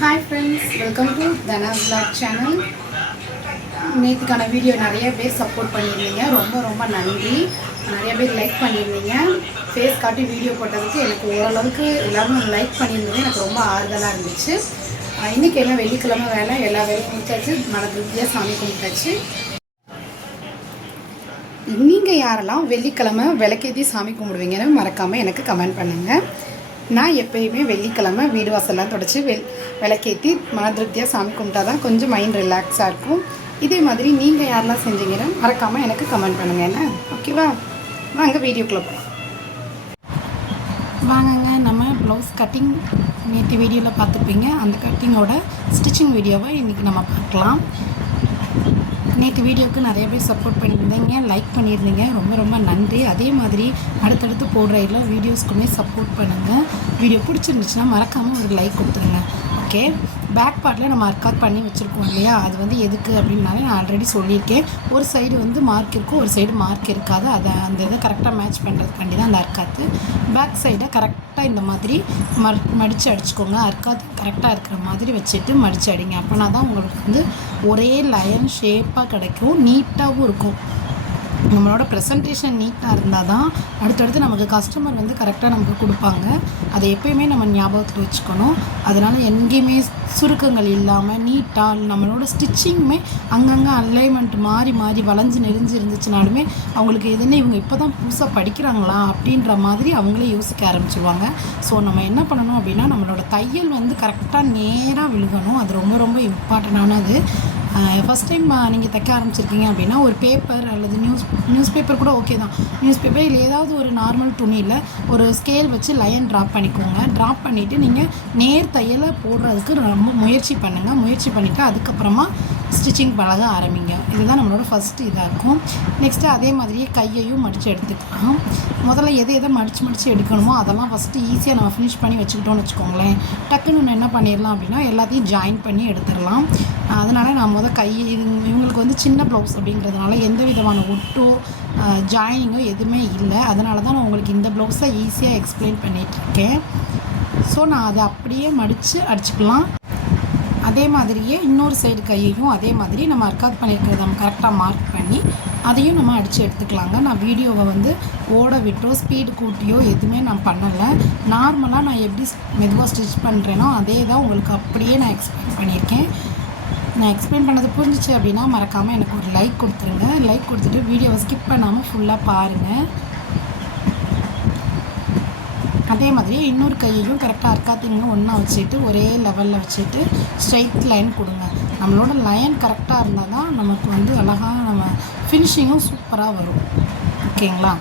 Hi friends, welcome to Dhana's Vlog channel. நேற்றுக்கான video நிறைய பேர் சப்போர்ட் பண்ணியிருந்தீங்க. ரொம்ப நன்றி. நிறைய பேர் லைக் பண்ணியிருந்தீங்க. ஃபேஸ் காட்டி வீடியோ போட்டதுக்கு எனக்கு ஓரளவுக்கு எல்லாரும் லைக் பண்ணியிருந்தது எனக்கு ரொம்ப ஆறுதலாக இருந்துச்சு. இன்றைக்கி என்ன வெள்ளிக்கிழமை வேலை எல்லா வேலையும் முடிச்சாச்சு. மனதிருப்தியாக சாமி கும்பிட்டாச்சு. நீங்கள் யாரெல்லாம் வெள்ளிக்கிழமை விளக்கேற்றி சாமி கும்பிடுவீங்கன்னு மறக்காமல் எனக்கு கமெண்ட் பண்ணுங்கள். நான் எப்போயுமே வெள்ளிக்கிழமை வீடு வாசல்லாம் தொடச்சி விளக்கேற்றி மனதிருப்தியாக சாமி கும்பிட்டா தான் கொஞ்சம் மைண்ட் ரிலாக்ஸாக இருக்கும். இதே மாதிரி நீங்கள் யாரெல்லாம் செஞ்சீங்கன்னா மறக்காமல் எனக்கு கமெண்ட் பண்ணுங்கள். என்ன ஓகேவா? வாங்க வீடியோக்குள்ளே போகலாம். வாங்கங்க, நம்ம ப்ளவுஸ் கட்டிங் நேற்று வீடியோவில் பார்த்துப்பீங்க. அந்த கட்டிங்கோட ஸ்டிச்சிங் வீடியோவை இன்றைக்கி நம்ம பார்க்கலாம். நேற்று வீடியோவுக்கு நிறைய பேர் சப்போர்ட் பண்ணியிருந்தீங்க, லைக் பண்ணியிருந்தீங்க. ரொம்ப நன்றி. அதே மாதிரி அடுத்தடுத்து போடுற எல்லா வீடியோஸ்க்குமே சப்போர்ட் பண்ணுங்கள். வீடியோ பிடிச்சிருந்துச்சுன்னா மறக்காமல் ஒரு லைக் கொடுத்துருங்க. ஓகே, பேக் பார்ட்டில் நம்ம அர்க்காத் பண்ணி வச்சுருக்கோம் இல்லையா? அது வந்து எதுக்கு அப்படின்னாலே நான் ஆல்ரெடி சொல்லியிருக்கேன். ஒரு சைடு வந்து மார்க் இருக்கும், ஒரு சைடு மார்க் இருக்காது. அதை அந்த இதை கரெக்டாக மேட்ச் பண்ணுறதுக்காண்டி தான் அந்த அர்க்காத்து. பேக் சைடை கரெக்டாக இந்த மாதிரி மடித்து அடிச்சுக்கோங்க. அர்க்காத்து கரெக்டாக இருக்கிற மாதிரி வச்சுட்டு மடித்து அடிங்க. அப்போனா தான் உங்களுக்கு வந்து ஒரே லைன் ஷேப்பாக கிடைக்கும், நீட்டாகவும் இருக்கும். நம்மளோட ப்ரெசன்டேஷன் நீட்டாக இருந்தால் தான் அடுத்தடுத்து நமக்கு கஸ்டமர் வந்து கரெக்டாக நமக்கு கொடுப்பாங்க. அதை எப்போயுமே நம்ம ஞாபகத்தில் வச்சுக்கணும். அதனால் எங்கேயுமே சுருக்கங்கள் இல்லாமல் நீட்டாக நம்மளோட ஸ்டிச்சிங்குமே அங்கங்கே அலைன்மெண்ட் மாறி வளைஞ்சு நெறிஞ்சு இருந்துச்சுனாலுமே அவங்களுக்கு எதுன்னு இவங்க இப்போ தான் புதுசாக படிக்கிறாங்களா அப்படின்ற மாதிரி அவங்களே யோசிக்க ஆரம்பிச்சிடுவாங்க. ஸோ நம்ம என்ன பண்ணணும் அப்படின்னா நம்மளோட தையல் வந்து கரெக்டாக நேராக விழுகணும். அது ரொம்ப இம்பார்ட்டண்டானது. ஃபஸ்ட் டைம் நீங்கள் தைக்க ஆரம்பிச்சிருக்கீங்க அப்படின்னா ஒரு பேப்பர் அல்லது நியூஸ் பேப்பர் கூட ஓகே தான். நியூஸ் பேப்பர் இல்லை ஏதாவது ஒரு நார்மல் துணியில் ஒரு ஸ்கேல் வச்சு லைன் ட்ராப் பண்ணிக்கோங்க. ட்ராப் பண்ணிவிட்டு நீங்கள் நேர் தையலை போடுறதுக்கு ரொம்ப முயற்சி பண்ணுங்கள். முயற்சி பண்ணிவிட்டு அதுக்கப்புறமா ஸ்டிச்சிங் பழக ஆரம்பிங்க. இதுதான் நம்மளோட ஃபஸ்ட்டு இதாக இருக்கும். நெக்ஸ்ட்டு அதே மாதிரியே கையையும் மடித்து எடுத்துக்கலாம். முதல்ல எதை மடித்து எடுக்கணுமோ அதெல்லாம் ஃபஸ்ட்டு ஈஸியாக நம்ம ஃபினிஷ் பண்ணி வச்சுக்கிட்டோன்னு வச்சுக்கோங்களேன். டக்குன்னு ஒன்று என்ன பண்ணிடலாம் அப்படின்னா எல்லாத்தையும் ஜாயின் பண்ணி எடுத்துடலாம். அதனால் நான் கை இவங்களுக்கு வந்து சின்ன ப்ளவுஸ் அப்படிங்கிறதுனால எந்த விதமான ஒட்டோ ஜாயினிங்கோ எதுவுமே இல்லை. அதனால தான் நான் உங்களுக்கு இந்த ப்ளவுஸை ஈஸியாக எக்ஸ்பிளைன் பண்ணிகிட்ருக்கேன். ஸோ நான் அதை அப்படியே மடித்து அடிச்சுக்கலாம். அதே மாதிரியே இன்னொரு சைடு கையையும் அதே மாதிரி நம்ம அர்க்காத் பண்ணியிருக்கிறத நம்ம கரெக்டாக மார்க் பண்ணி அதையும் நம்ம அடித்து எடுத்துக்கலாங்க. நான் வீடியோவை வந்து ஓட விட்டோ ஸ்பீடு கூட்டியோ எதுவுமே நான் பண்ணலை. நார்மலாக நான் எப்படி மெதுவாக ஸ்டிச் பண்ணுறேனோ அதே தான் உங்களுக்கு அப்படியே நான் எக்ஸ்பிளைன் பண்ணியிருக்கேன். நான் எக்ஸ்பிளைன் பண்ணது புரிஞ்சிச்சு அப்படின்னா மறக்காமல் எனக்கு ஒரு லைக் கொடுத்துருங்க. லைக் கொடுத்துட்டு வீடியோவை ஸ்கிப் பண்ணாமல் ஃபுல்லாக பாருங்கள். அதே மாதிரி இன்னொரு கையையும் கரெக்டாக அர்க்காத்திங்க ஒன்றா வச்சுட்டு ஒரே லெவலில் வச்சுட்டு ஸ்ட்ரைட் லைன் கொடுங்க. நம்மளோட லைன் கரெக்டாக இருந்தால் தான் நமக்கு வந்து அழகாக நம்ம ஃபினிஷிங்கும் சூப்பராக வரும். ஓகேங்களா?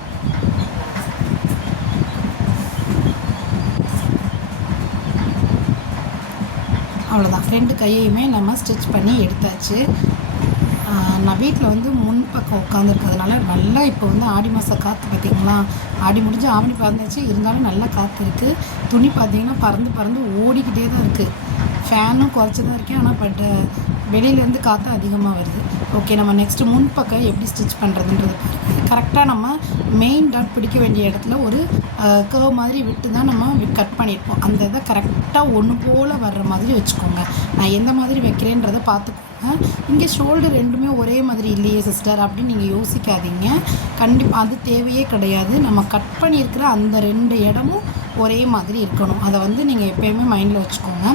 அவ்வளோதான், 2 கையையுமே நம்ம ஸ்டிச் பண்ணி எடுத்தாச்சு. நான் வீட்டில் வந்து முன்பக்கம் உட்காந்துருக்கிறதுனால நல்லா இப்போ வந்து ஆடி மாதம் காற்று பார்த்திங்களா, ஆடி முடிஞ்சு ஆவணி பறந்துச்சு, இருந்தாலும் நல்லா காற்று இருக்குது. துணி பார்த்திங்கன்னா பறந்து ஓடிக்கிட்டே தான் இருக்குது. ஃபேனும் குறைச்சி தான் இருக்கேன், ஆனால் வெளியிலேருந்து காற்று அதிகமாக வருது. ஓகே, நம்ம நெக்ஸ்ட்டு முன்பக்கம் எப்படி ஸ்டிச் பண்ணுறதுன்றது கரெக்டாக நம்ம மெயின் டாட் பிடிக்க வேண்டிய இடத்துல ஒரு கர்வ் மாதிரி விட்டு தான் நம்ம கட் பண்ணியிருப்போம். அந்த இதை கரெக்டாக ஒன்று போல் வர்ற மாதிரி வச்சுக்கோங்க. நான் எந்த மாதிரி வைக்கிறேன்றதை பார்த்துக்கோங்க. இங்கே ஷோல்டர் ரெண்டுமே ஒரே மாதிரி இல்லையே சிஸ்டர் அப்படின்னு நீங்கள் யோசிக்காதீங்க. கண்டிப்பாக அது தேவையே கிடையாது. நம்ம கட் பண்ணியிருக்கிற அந்த 2 இடமும் ஒரே மாதிரி இருக்கணும். அதை வந்து நீங்கள் எப்போயுமே மைண்டில் வச்சுக்கோங்க.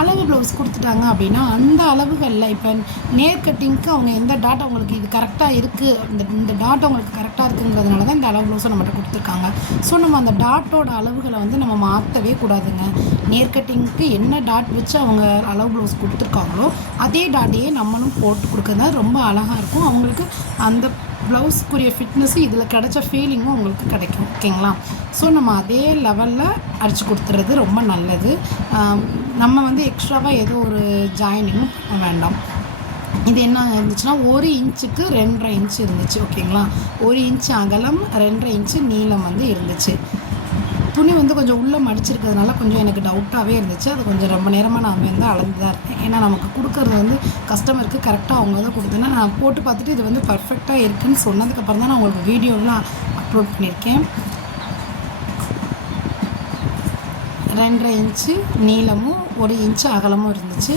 அளவு ப்ளவுஸ் கொடுத்துட்டாங்க அப்படின்னா அந்த அளவுகளில் இப்போ நேர் கட்டிங்க்கு அவங்க எந்த டாட் அவங்களுக்கு இது கரெக்டாக இருக்குது, இந்த டாட் அவங்களுக்கு கரெக்டாக இருக்குங்கிறதுனால தான் இந்த அளவு ப்ளவுஸை நம்மகிட்ட கொடுத்துருக்காங்க. ஸோ நம்ம அந்த டாட்டோட அளவுகளை வந்து நம்ம மாற்றவே கூடாதுங்க. நேர் கட்டிங்க்கு என்ன டாட் வச்சு அவங்க அளவு ப்ளவுஸ் கொடுத்துருக்காங்களோ அதே டாட்டையே நம்மளும் போட்டு கொடுக்குறது ரொம்ப அழகாக இருக்கும். அவங்களுக்கு அந்த ப்ளவுஸ்க்குரிய ஃபிட்னஸு இதில் கிடைச்ச ஃபீலிங்கும் உங்களுக்கு கிடைக்கும். ஓகேங்களா? ஸோ நம்ம அதே லெவலில் அடித்து கொடுத்துறது ரொம்ப நல்லது. நம்ம வந்து எக்ஸ்ட்ராவாக ஏதோ ஒரு ஜாயினிங்கும் பண்ண வேண்டாம். இது என்ன இருந்துச்சுன்னா 1 இன்ச்சுக்கு 2.5 இன்ச்சு இருந்துச்சு. ஓகேங்களா? 1 இன்ச்சு அகலம் 2.5 இன்ச்சு நீளம் வந்து இருந்துச்சு. துணி வந்து கொஞ்சம் உள்ளே மடிச்சிருக்கிறதுனால கொஞ்சம் எனக்கு டவுட்டாகவே இருந்துச்சு. அது கொஞ்சம் ரொம்ப நேரமாக நான் வந்து அளந்து தான் இருக்கேன். ஏன்னா நமக்கு கொடுக்குறது வந்து கஸ்டமருக்கு கரெக்டாக அவங்க தான் கொடுத்தேன்னா நான் போட்டு பார்த்துட்டு இது வந்து பர்ஃபெக்டாக இருக்குதுன்னு சொன்னதுக்கப்புறம் தான் நான் உங்களுக்கு வீடியோலாம் அப்லோட் பண்ணியிருக்கேன். 2.5 இன்ச்சு நீளமும் 1 இன்ச்சு அகலமும் இருந்துச்சு.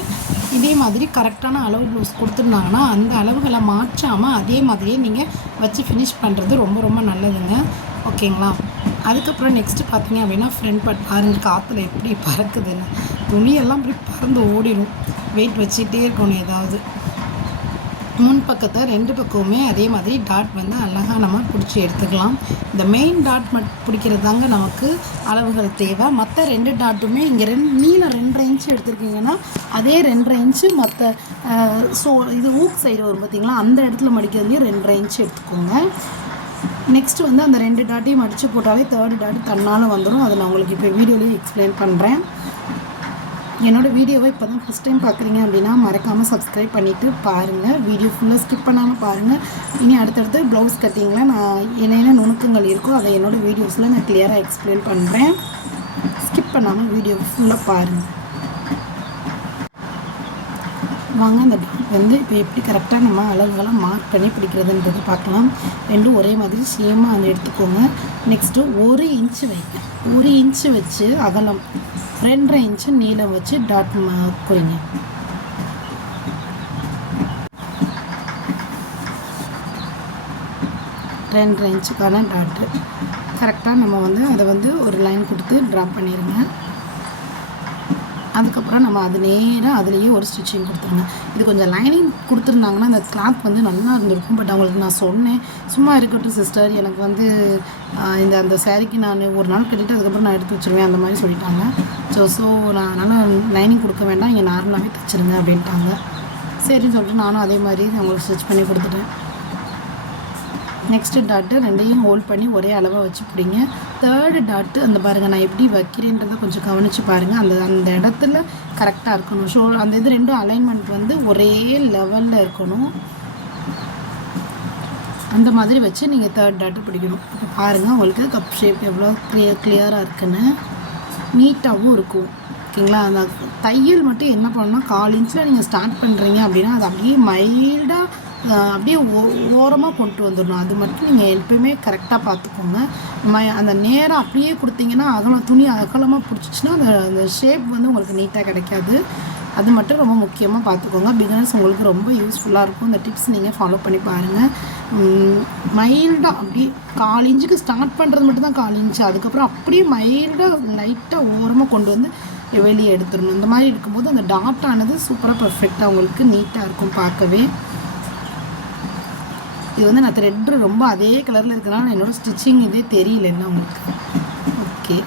இதே மாதிரி கரெக்டான அளவு ப்ளவுஸ் கொடுத்துருந்தாங்கன்னா அந்த அளவுகளை மாற்றாமல் அதே மாதிரியே நீங்கள் வச்சு ஃபினிஷ் பண்ணுறது ரொம்ப ரொம்ப நல்லதுங்க. ஓகேங்களா? அதுக்கப்புறம் நெக்ஸ்ட்டு பார்த்தீங்க அப்படின்னா ஃப்ரண்ட் பார்ட் பாருங்க, காற்றுல எப்படி பறக்குதுன்னு. துணியெல்லாம் இப்படி பறந்து ஓடிடும், வெயிட் வச்சுக்கிட்டே இருக்கணும் ஏதாவது. முன் பக்கத்தை 2 பக்கமுமே அதே மாதிரி டாட் வந்து அழகாக நம்ம பிடிச்சி எடுத்துக்கலாம். இந்த மெயின் டாட் பிடிக்கிறது தாங்க நமக்கு அளவுகள் தேவை. மற்ற 2 டாட்டுமே இங்கே நீளம் 2.5 இன்ச்சு எடுத்துருக்கீங்கன்னா அதே 2.5 இன்ச்சு மற்ற இது ஊக் சைடு வரும் பார்த்திங்களா, அந்த இடத்துல மடிக்கிறதுலேயும் 2.5 இன்ச்சு எடுத்துக்கோங்க. நெக்ஸ்ட்டு வந்து அந்த 2 டாட்டையும் மடித்து போட்டாலே 3rd டாட் தன்னால் வந்துடும். அதை நான் உங்களுக்கு இப்போ வீடியோலேயே எக்ஸ்பிளைன் பண்ணுறேன். என்னோடய வீடியோவை இப்போ தான் ஃபஸ்ட் டைம் பார்க்குறீங்க அப்படின்னா மறக்காமல் சப்ஸ்கிரைப் பண்ணிவிட்டு பாருங்கள். வீடியோ ஃபுல்லாக ஸ்கிப் பண்ணாமல் பாருங்கள். இனி அடுத்தடுத்து ப்ளவுஸ் கட்டிங்கில் நான் என்னென்ன நுணுக்கங்கள் இருக்கோ அதை என்னோடய வீடியோஸில் நான் கிளியராக எக்ஸ்பிளைன் பண்ணுறேன். ஸ்கிப் பண்ணாமல் வீடியோ ஃபுல்லாக பாருங்கள். வாங்க அந்த டாட் வந்து இப்போ எப்படி கரெக்டாக நம்ம அளவுகளாக மார்க் பண்ணி பிடிக்கிறதுன்றது பார்க்கலாம். ரெண்டும் ஒரே மாதிரி சேமாக அதை எடுத்துக்கோங்க. நெக்ஸ்ட்டு 1 இன்ச்சு வைங்க. 1 இன்ச்சு வச்சு அகலம் 2.5 இன்ச்சு நீளம் வச்சு டாட் குறிங்க. ரெண்டரை இன்ச்சுக்கான டாட்டு கரெக்டாக நம்ம வந்து அதை வந்து ஒரு லைன் கொடுத்து ட்ரா பண்ணிடுங்க. அதுக்கப்புறம் நம்ம அது நேராக அதுலேயே ஒரு ஸ்டிச்சிங் கொடுத்துருங்க. இது கொஞ்சம் லைனிங் கொடுத்துருந்தாங்கன்னா அந்த கிளாத் வந்து நல்லா இருந்திருக்கும். பட் அவங்களுக்கு நான் சொன்னேன், சும்மா இருக்கட்டும் சிஸ்டர், எனக்கு வந்து அந்த சாரீக்கு நான் ஒரு நாள் கட்டிட்டு அதுக்கப்புறம் நான் எடுத்து வச்சுருவேன் அந்த மாதிரி சொல்லிட்டாங்க. ஸோ நான் அதனால் லைனிங் கொடுக்க வேண்டாம், இங்கே நார்மலாகவே தைச்சிருங்க அப்படின்ட்டாங்க. சரின்னு சொல்லிட்டு நானும் அதே மாதிரி அவங்களுக்கு ஸ்டிச் பண்ணி கொடுத்துட்டேன். நெக்ஸ்ட்டு டாட்டு 2யும் ஹோல்ட் பண்ணி ஒரே அளவாக வச்சு பிடிங்க. 3rd டாட்டு அந்த பாருங்கள், நான் எப்படி வைக்கிறேன்றதை கொஞ்சம் கவனித்து பாருங்கள். அந்த இடத்துல கரெக்டாக இருக்கணும். அந்த இது 2ம் அலைன்மெண்ட் வந்து ஒரே லெவலில் இருக்கணும். அந்த மாதிரி வச்சு நீங்கள் 3rd டாட்டு பிடிக்கணும். இப்போ பாருங்கள், உங்களுக்கு கப் ஷேப் எவ்வளோ கிளியராக இருக்குன்னு, நீட்டாகவும் இருக்கும். ஓகேங்களா? அந்த தையல் மட்டும் என்ன பண்ணணும்னா 4 இன்ச்சில் நீங்கள் ஸ்டார்ட் பண்ணுறீங்க அப்படின்னா அது அப்படியே மைல்டாக அப்படியே ஓரமாக கொண்டு வந்துடணும். அது மட்டும் நீங்கள் எப்பயுமே கரெக்டாக பார்த்துக்கோங்க. அந்த நேரம் அப்படியே கொடுத்தீங்கன்னா துணி அகலமாக பிடிச்சிச்சின்னா அந்த ஷேப் வந்து உங்களுக்கு நீட்டாக கிடைக்காது. அது மட்டும் ரொம்ப முக்கியமாக பார்த்துக்கோங்க. பிகினர்ஸ் உங்களுக்கு ரொம்ப யூஸ்ஃபுல்லாக இருக்கும். இந்த டிப்ஸ் நீங்கள் ஃபாலோ பண்ணி பாருங்கள். மைல்டாக அப்படியே 4 இன்ச்சுக்கு ஸ்டார்ட் பண்ணுறது மட்டும் தான் 4 இன்ச்சு. அதுக்கப்புறம் அப்படியே மைல்டாக லைட்டாக ஓரமாக கொண்டு வந்து வெளியே எடுத்துடணும். இந்த மாதிரி இருக்கும்போது அந்த டாட்டானது சூப்பராக பர்ஃபெக்டாக உங்களுக்கு நீட்டாக இருக்கும் பார்க்கவே. இது வந்து நான் த்ரெட்டு ரொம்ப அதே கலரில் இருக்கிறனால என்னோடய ஸ்டிச்சிங் இதே தெரியல என்ன உங்களுக்கு. ஓகே,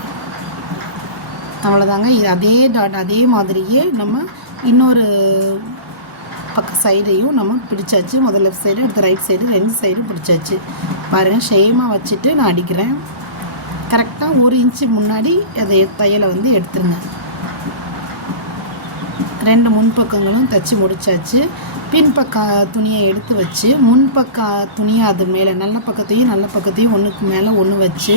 அவ்வளோதாங்க. இது அதே டாட் அதே மாதிரியே நம்ம இன்னொரு பக்க சைடையும் நம்ம பிடிச்சாச்சு. முதல் லெஃப்ட் சைடு அடுத்த ரைட் சைடு 2 சைடும் பிடிச்சாச்சு. பாருங்கள், ஷேமாக வச்சுட்டு நான் அடிக்கிறேன். கரெக்டாக 1 இன்ச்சு முன்னாடி அதை தையலை வந்து எடுத்துருங்க. 2 முன்பக்கங்களும் தைச்சி முடிச்சாச்சு. பின்பக்க துணியை எடுத்து வச்சு முன்பக்க துணியை அது மேலே நல்ல பக்கத்தையும் ஒன்றுக்கு மேலே ஒன்று வச்சு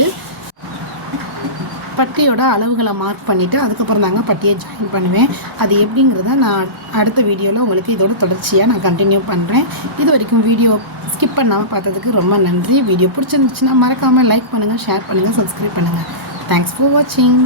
பட்டியோட அளவுகளை மார்க் பண்ணிவிட்டு அதுக்கப்புறம் தாங்க பட்டியை ஜாயின் பண்ணுவேன். அது எப்படிங்கிறத நான் அடுத்த வீடியோவில் உங்களுக்கு இதோட தொடர்ச்சியாக நான் கண்டினியூ பண்ணுறேன். இது வரைக்கும் வீடியோ ஸ்கிப் பண்ணாமல் பார்த்ததுக்கு ரொம்ப நன்றி. வீடியோ பிடிச்சிருந்துச்சுன்னா மறக்காமல் லைக் பண்ணுங்கள், ஷேர் பண்ணுங்கள், சப்ஸ்கிரைப் பண்ணுங்கள். தேங்க்ஸ் ஃபார் வாட்சிங்.